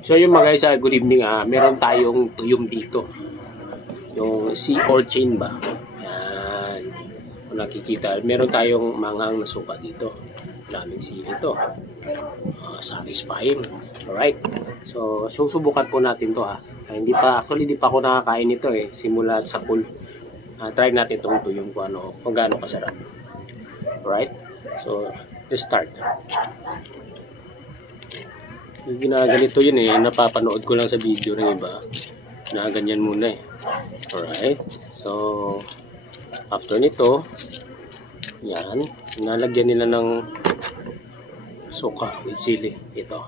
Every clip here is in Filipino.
So yung mga guys, good evening. Meron tayong tuyong dito. Yung sea urchin ba? Yan. Kung nakikita, meron tayong manghang na suka dito. Daming sili to. Satisfying. Alright. So susubukan po natin to ha. Hindi pa ako nakakain nito eh. Simula sa pool. Try natin itong tuyong kung gaano kasarap. Alright. So let's start. Yung ginaganito yun eh, napapanood ko lang sa video ng iba na ganyan muna eh. Alright, so after nito, yan, nalagyan nila ng suka with sili. Ito,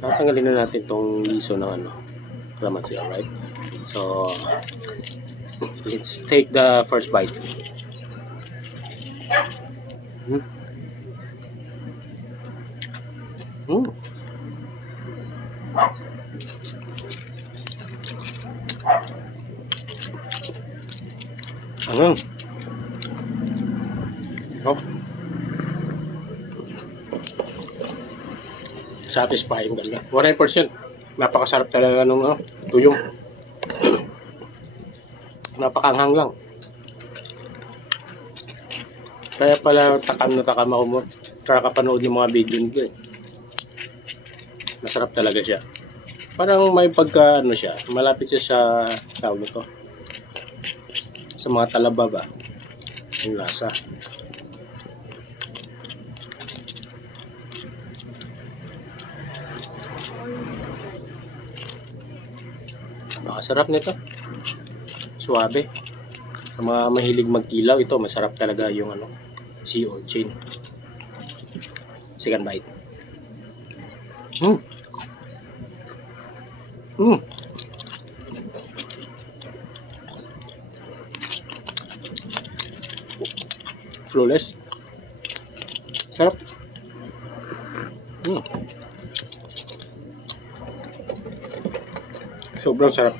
tatanggalin na natin tong liso ng kalamansi. Alright, so let's take the first bite. Satisfying talaga. 100%. Napakasarap talaga ng tuyong. Napakanghang lang. Kaya pala takam ako mo kakapanood ng mga video nito eh. Masarap talaga siya. Parang may pagka siya, malapit siya sa tawag nito. Sa mga talaba ba? Yung lasa. Napakasarap nito. Suwabe. Sa mga mahilig magkilaw, ito masarap talaga yung sea urchin. Second bite. Flawless. Sarap. Sobrang sarap.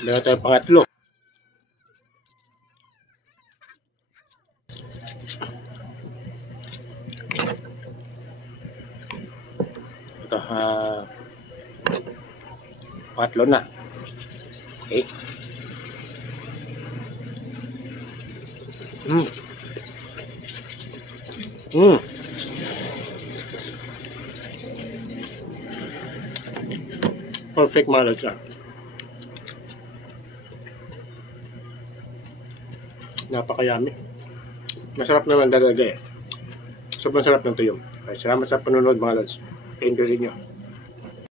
Lagyan tayo pangatlo. Ito, pangatlo na. Okay. Perfect malad siya. Napakayami. Masarap naman talaga eh. Sobrang sarap ng tuyong. Salamat sa panonood mga lads. Thank you sa inyo.